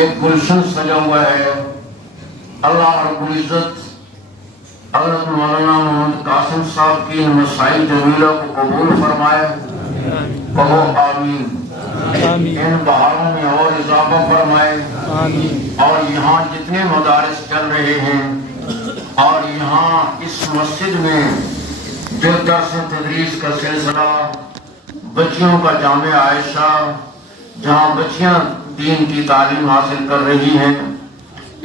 ایک گلشن سجا ہوا ہے. اللہ رب العزت حضرت مولانا محمد قاسم صاحب کی مسائل جمیلہ کو قبول فرمائے. کہو آمین. ان بہاروں میں اور اضافہ فرمائے. اور یہاں جتنے مدارس چل رہے ہیں اور یہاں اس مسجد میں جو درس و تدریس کا سلسلہ، بچیوں کا جامع عائشہ جہاں بچیاں دین کی تعلیم حاصل کر رہی ہیں،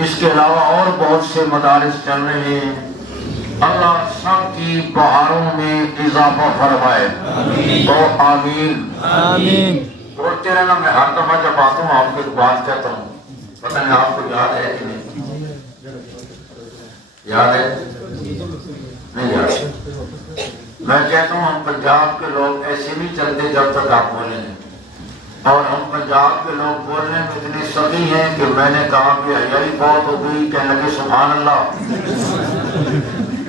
اس کے علاوہ اور بہت سے مدارس چل رہے ہیں، اللہ سب کی بہاروں میں اضافہ فرمائے. تو آمین. بولتے رہنا. میں ہر دفعہ جب آتا ہوں آپ کو ایک بات کہتا ہوں، پتہ نہیں آپ کو یاد ہے کہ نہیں. یاد ہے؟ نہیں یاد. میں کہتا ہوں ہم پنجاب کے لوگ ایسے نہیں چلتے جب تک آپ بولیں گے، اور ہم پنجاب کے لوگ بولنے میں اتنے سخی ہیں کہ میں نے کہا کہ حیائی بہت ہو گئی، کہنے لگے سبحان اللہ.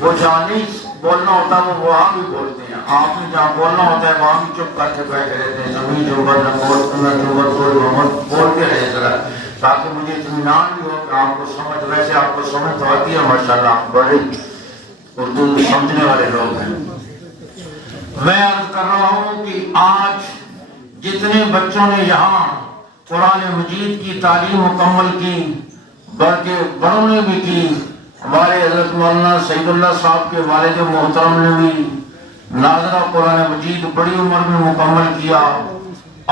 وہ جہاں نہیں بولنا ہوتا وہ وہاں بھی بولتے ہیں. آپ نے جہاں بولنا ہوتا ہے وہاں بھی چپ کر کے بیٹھے رہتے ہیں. زمین جو بولتے رہے ذرا، تاکہ مجھے اطمینان بھی ہو کہ آپ کو سمجھ. ویسے آپ کو سمجھ تو آتی ہے ماشاءاللہ، آپ بڑے اردو سمجھنے والے لوگ ہیں. میں عرض کر رہا ہوں کہ آج جتنے بچوں نے یہاں قرآن مجید کی تعلیم مکمل کی، بلکہ بڑوں نے بھی کی، ہمارے حضرت مولانا سعید اللہ صاحب کے والد محترم نے بھی ناظرہ قرآن مجید بڑی عمر میں مکمل کیا،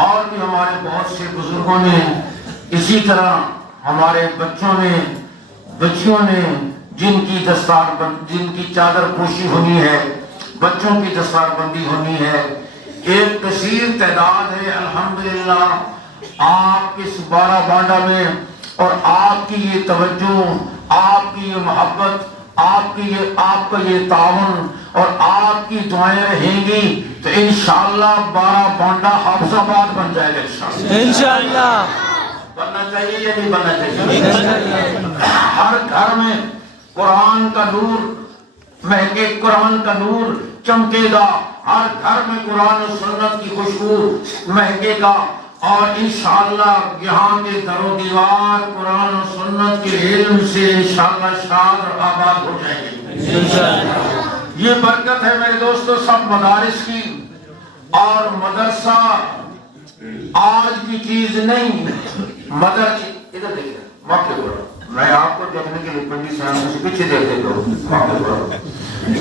اور بھی ہمارے بہت سے بزرگوں نے، اسی طرح ہمارے بچوں نے، بچیوں نے، جن کی چادر پوشی ہونی ہے، بچوں کی دستار بندی ہونی ہے. ایک کثیر تعداد ہے الحمدللہ. آپ اس بارہ بانڈا میں، اور آپ کی یہ توجہ، آپ کی یہ محبت، آپ کا یہ تعاون اور آپ کی دعائیں رہیں گی تو انشاءاللہ بارہ بانڈا حافظ آباد بن جائے گا. انشاءاللہ بننا چاہیے یا نہیں بننا چاہیے؟ ہر گھر میں قرآن کا نور مہکے، قرآن کا نور چمکے گا. ہر گھر میں قرآن و سنت کی خوشبو مہکے گا، اور انشاءاللہ یہاں کے در و دیوار قرآن و سنت کے علم سے انشاءاللہ شاد اور آباد ہو جائیں گے. یہ برکت ہے میرے دوستو سب مدارس کی. اور مدرسہ آج کی چیز نہیں. مدرسہ ادھر دیکھیں واقع بڑا، میں آپ کو دیکھنے کے لیے پنڈی صاحب سے پیچھے دیکھتے ہو.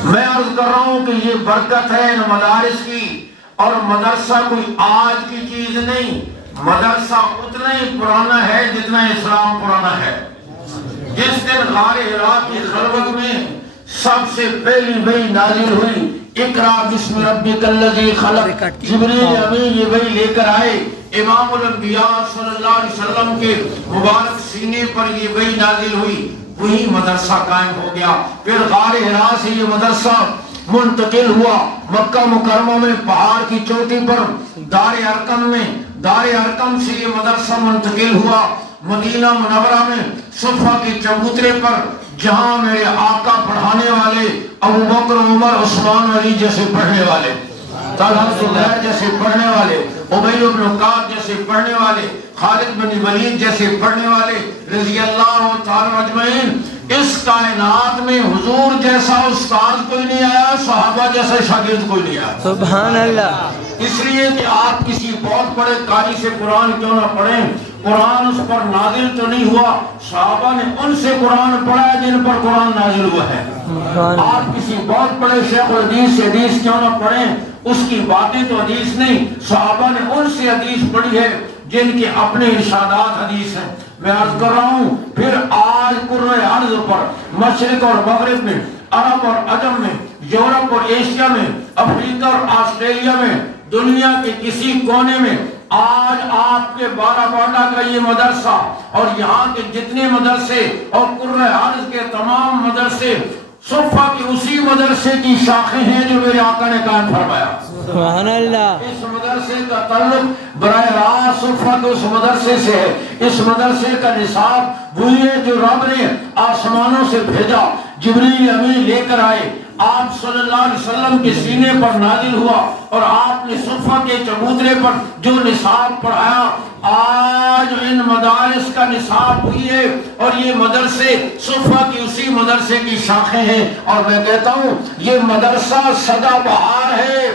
میں عرض کر رہا ہوں کہ یہ برکت ہے ان مدارس کی. اور مدرسہ کوئی آج کی چیز نہیں. مدرسہ اتنا ہی پرانا ہے جتنا اسلام پرانا ہے. جس دن غار حرا کی خلوت میں سب سے پہلی وحی نازل ہوئی، اقرا بسم ربک الذی خلق، جبریل امین یہ وحی لے کر آئے. امام الانبیاء صلی اللہ علیہ وسلم کے مبارک سینے پر یہ وحی نازل ہوئی. وہی مدرسہ قائم ہو گیا. پھر غار حرا سے یہ مدرسہ منتقل ہوا مکہ مکرمہ میں پہاڑ کی چوٹی پر دار ارقم میں. دار ارقم سے یہ مدرسہ منتقل ہوا مدینہ منورہ میں صفا کے چبوترے پر، جہاں میرے آقا پڑھانے والے ابو بکر عمر عثمان علی جیسے پڑھنے والے، طلحہ زبیر جیسے پڑھنے والے، ابی بن کعب جیسے پڑھنے والے، خالد بن ولید جیسے پڑھنے والے رضی اللہ تعالی اجمعین. اس کائنات میں حضور جیسا استاد کوئی نہیں آیا، صحابہ جیسا شاگرد کوئی نہیں آیا. سبحان اللہ. اس لیے کہ آپ کسی بہت بڑے قاری سے قرآن کیوں نہ پڑھیں، قرآن اس پر نازل تو نہیں ہوا، صحابہ نے ان سے قرآن پڑھا ہے جن پر قرآن نازل ہوا ہے. آپ کسی بہت بڑے شیخ الحدیث سے حدیث کیوں نہ پڑھیں، اس کی باتیں تو حدیث نہیں، صحابہ نے ان سے حدیث پڑھی ہے جن کے اپنے ارشادات حدیث ہیں. میں عرض کر رہا ہوں پھر آج کرۂ ارض پر، مشرق اور مغرب میں، عرب اور عجم میں، یورپ اور ایشیا میں، افریقہ اور آسٹریلیا میں، دنیا کے کسی کونے میں آج آپ کے بارہ بانڈا کا یہ مدرسہ اور یہاں کے جتنے مدرسے اور کرۂ ارض کے تمام مدرسے صفا کی اسی مدرسے کی شاخیں ہیں جو میرے آقا نے قائم فرمایا. سبحان اللہ. اس مدرسے کا تعلق براہ راست صفہ کے اس مدرسے سے ہے. اس مدرسے کا نصاب وہی ہے جو رب نے آسمانوں سے بھیجا. جبریل امین لے کر آئے, آپ صلی اللہ علیہ وسلم کے سینے پر نازل ہوا اور آپ نے صفہ کے چبوترے پر جو نصاب پڑھایا. آج ان مدارس کا نصاب ہوئی ہے اور یہ مدرسے صفہ کی اسی مدرسے کی شاخیں ہیں. اور میں کہتا ہوں یہ مدرسہ سدا بہار ہے,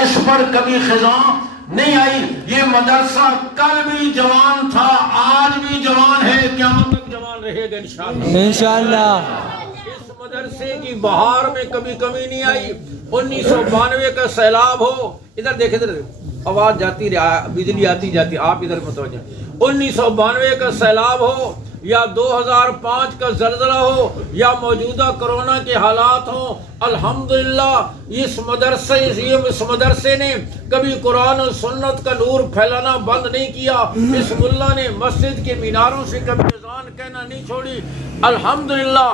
اس پر کبھی خزاں نہیں آئی. یہ مدرسہ کل بھی جوان تھا, آج بھی جوان ہے, قیامت تک جوان رہے گا انشاءاللہ. انشاءاللہ. اس مدرسے کی بہار میں کبھی کمی نہیں آئی. 1992 کا سیلاب ہو, ادھر دیکھ, ادھر آواز جاتی رہی, بجلی آتی جاتی, آپ ادھر متوجہ. 1992 کا سیلاب ہو یا 2005 کا زلزلہ ہو یا موجودہ کرونا کے حالات ہوں, الحمدللہ اس مدرسے نے کبھی قرآن و سنت کا نور پھیلانا بند نہیں کیا. اس ملا نے مسجد کے میناروں سے کبھی اذان کہنا نہیں چھوڑی. الحمدللہ